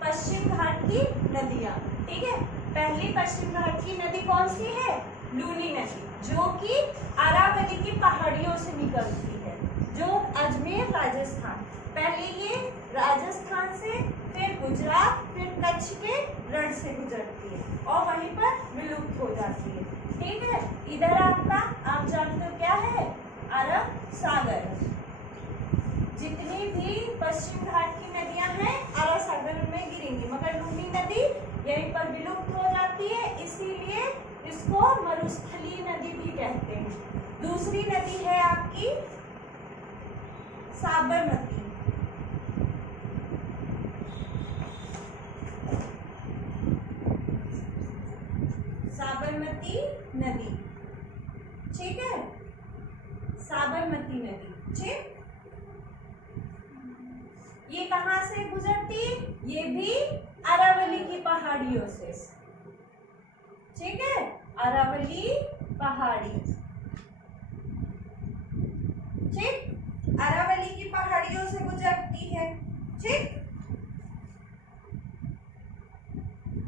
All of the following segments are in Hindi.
पश्चिम घाट की नदियां। ठीक है, पहली पश्चिम घाट की नदी कौन सी है? लूनी नदी, जो कि अरावली की पहाड़ियों से निकलती है, जो अजमेर राजस्थान, पहले ये राजस्थान से, फिर गुजरात, फिर कच्छ के रण से गुजरती है और वहीं पर विलुप्त हो जाती है। ठीक है, इधर आपका, आप जानते हो क्या है? अरब सागर। जितनी भी पश्चिम घाट की नदियां हैं अरब सागर में गिरेंगी, मगर लूनी नदी यहीं पर विलुप्त हो जाती है, इसीलिए इसको मरुस्थलीय नदी भी कहते हैं। दूसरी नदी है आपकी साबरमती। साबरमती नदी, ठीक है, साबरमती नदी, ठीक। ये कहां से गुजरती है? ये भी अरावली की पहाड़ियों से, ठीक है, अरावली पहाड़ी, ठीक, अरावली की पहाड़ियों से गुजरती है, ठीक।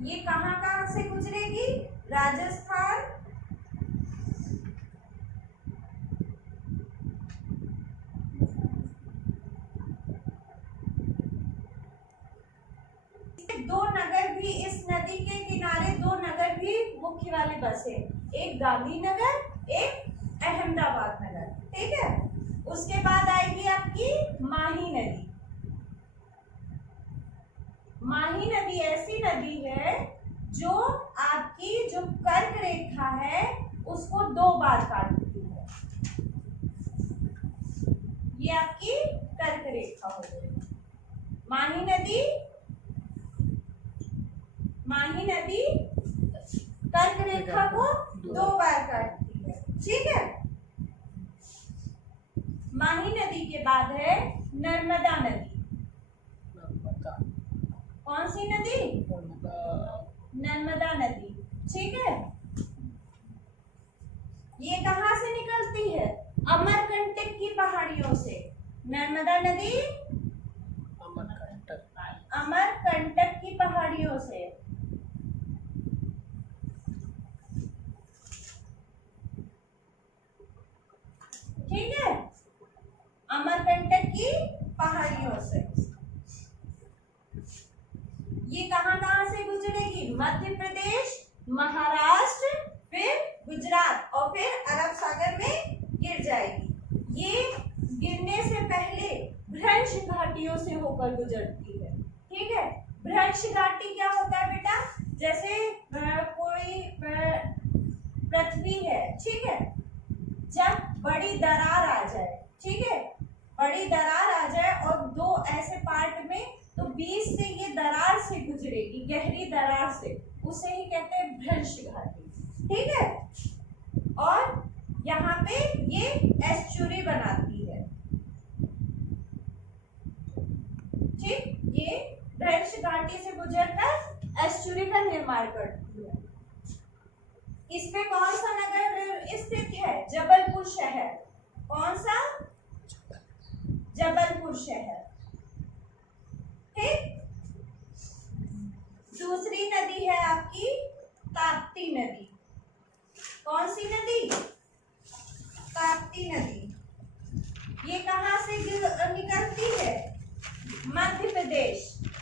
ये कहां कहां से गुजरेगी? राजस्थान, दो नगर भी, इस नदी के किनारे दो नगर भी मुख्य वाले बसे, एक गांधीनगर, एक अहमदाबाद नगर, ठीक है। उसके बाद आएगी आपकी माही नदी। माही नदी ऐसी नदी है जो आपकी जो कर्क रेखा है उसको दो बार काटती है। ये आपकी कर्क रेखा हो गई। माही नदी कर्क रेखा को दो बार काटती है, ठीक है। माही नदी के बाद है नर्मदा नदी। कौन सी नदी? नर्मदा नदी, ठीक है। ये कहां से निकलती है? अमरकंटक की पहाड़ियों से। नर्मदा नदी अमरकंटक की पहाड़ियों से, ठीक है, अमरकंटक की पहाड़ियों से। ये कहां कहां से गुजरेगी? मध्य प्रदेश, महाराष्ट्र, फिर गुजरात और फिर अरब सागर में गिर जाएगी। ये गिरने से पहले भ्रंश घाटियों से होकर गुजरती है, ठीक है। भ्रंश घाटी क्या होता है बेटा? जैसे कोई पृथ्वी है, ठीक है, जब बड़ी दरार आ जाए, ठीक है, बड़ी दरार आ जाए और दो ऐसे पार्ट में, तो बीच से ये दरार से गुजरेगी, गहरी दरार से, उसे ही कहते हैं भ्रंश घाटी, ठीक है। और यहाँ पे ये एस्चुरी बनाती है, ठीक, ये भ्रंश घाटी से गुजरकर एस्चुरी का निर्माण करती है। इसमें कौन सा नगर स्थित है? जबलपुर शहर। कौन सा? जबलपुर शहर, ठीक। दूसरी नदी है आपकी ताप्ती नदी। कौन सी नदी? ताप्ती नदी। ये कहां से निकलती है? मध्य प्रदेश,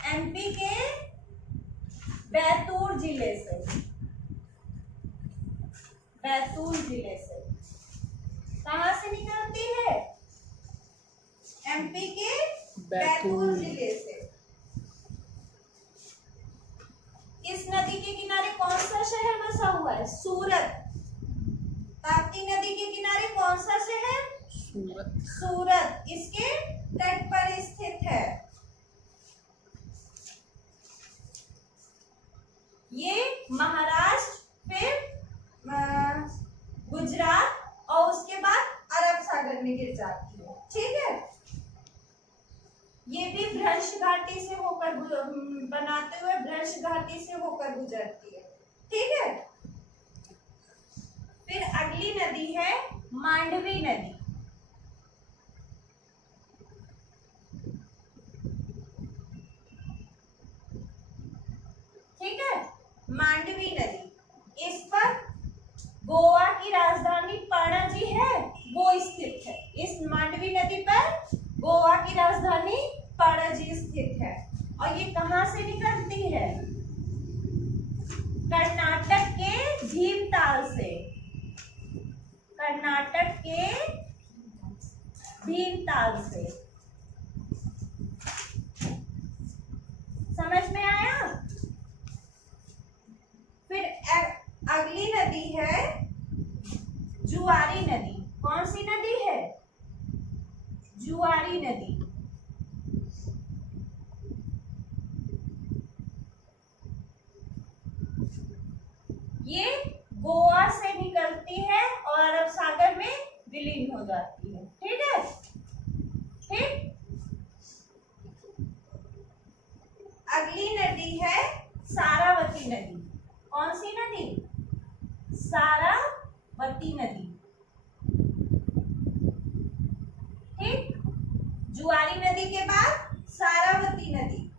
एमपी के बैतूल जिले से, बैतूल जिले से। कहां से निकलती है? एमपी के बैतूल जिले से। इस नदी के किनारे कौन सा शहर बसा हुआ है? सूरत। ताप्ती नदी के किनारे कौन सा शहर? सूरत। सूरत इसके तट पर स्थित है। ये महाराष्ट्र, फिर गुजरात और उसके बाद अरब सागर में गिर जाती है, ठीक है। ये भी भ्रंश घाटी से होकर बनाते हुए भ्रंश घाटी से होकर गुजरती है, ठीक है। फिर अगली नदी है मांडवी नदी। कहां से निकलती है? कर्नाटक के भीमताल से। कर्नाटक के भीमताल से। समझ में आया? फिर अगली नदी है जुआरी नदी। कौन सी नदी है? जुआरी नदी। ये गोवा से निकलती है और अरब सागर में विलीन हो जाती है। ठीक है? ठीक। अगली नदी है सारावती नदी। कौन सी नदी? सारावती नदी। ठीक। जुआरी नदी के बाद सारावती नदी।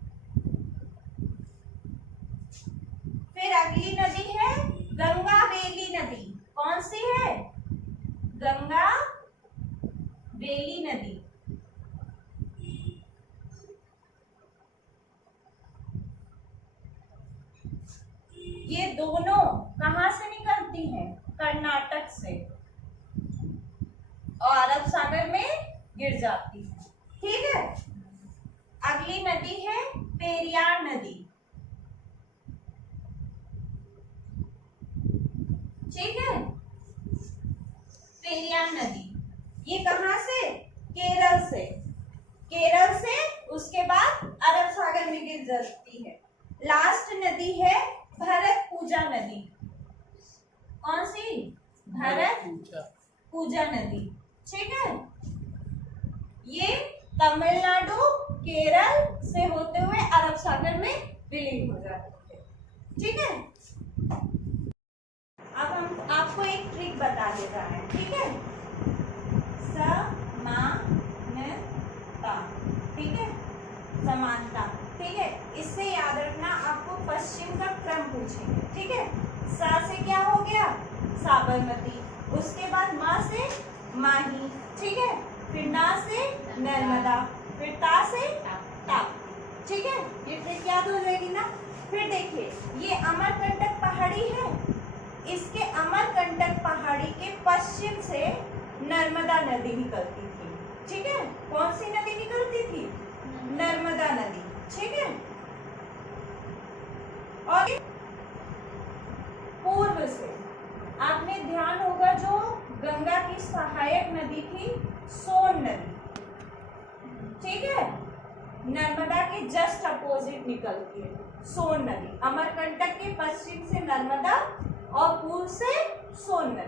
फिर अगली नदी है गंगा वेली नदी। कौन सी है? गंगा वेली नदी। ये दोनों कहां से निकलती हैं? कर्नाटक से और अरब सागर में गिर जाती है। ठीक है। अगली नदी है पेरियार नदी। ठीक है। पेरियार नदी ये कहां से? केरल से। केरल से उसके बाद अरब सागर में गिर जाती है। लास्ट नदी है भरतपुजा नदी। कौन सी? भरतपुजा नदी। ठीक है। ये तमिलनाडु केरल से होते हुए अरब सागर में विलीन हो जाती है। ठीक है। अब हम आपको एक ट्रिक बता दे रहा है। ठीक है। समानता। ठीक है। समानता। ठीक है। इससे याद रखना आपको पश्चिम का क्रम पूछेंगे। ठीक है। सा से क्या हो गया? साबरमती। उसके बाद माँ से माही। ठीक है। फिर ना से नर्मदा। फिर ता से ताप्ती। ठीक है। ये ट्रिक याद हो जाएगी ना। फिर देखिए ये अमरकंटक पहाड़ी है। इसके अमरकंटक पहाड़ी के पश्चिम से नर्मदा नदी निकलती थी। ठीक है। कौन सी नदी निकलती थी? नर्मदा नदी। ठीक है। और पूर्व से आपने ध्यान होगा जो गंगा की सहायक नदी थी सोन नदी। ठीक है। नर्मदा के जस्ट अपोजिट निकलती है सोन नदी। अमरकंटक के पश्चिम से नर्मदा और पूर्व से सोन नदी।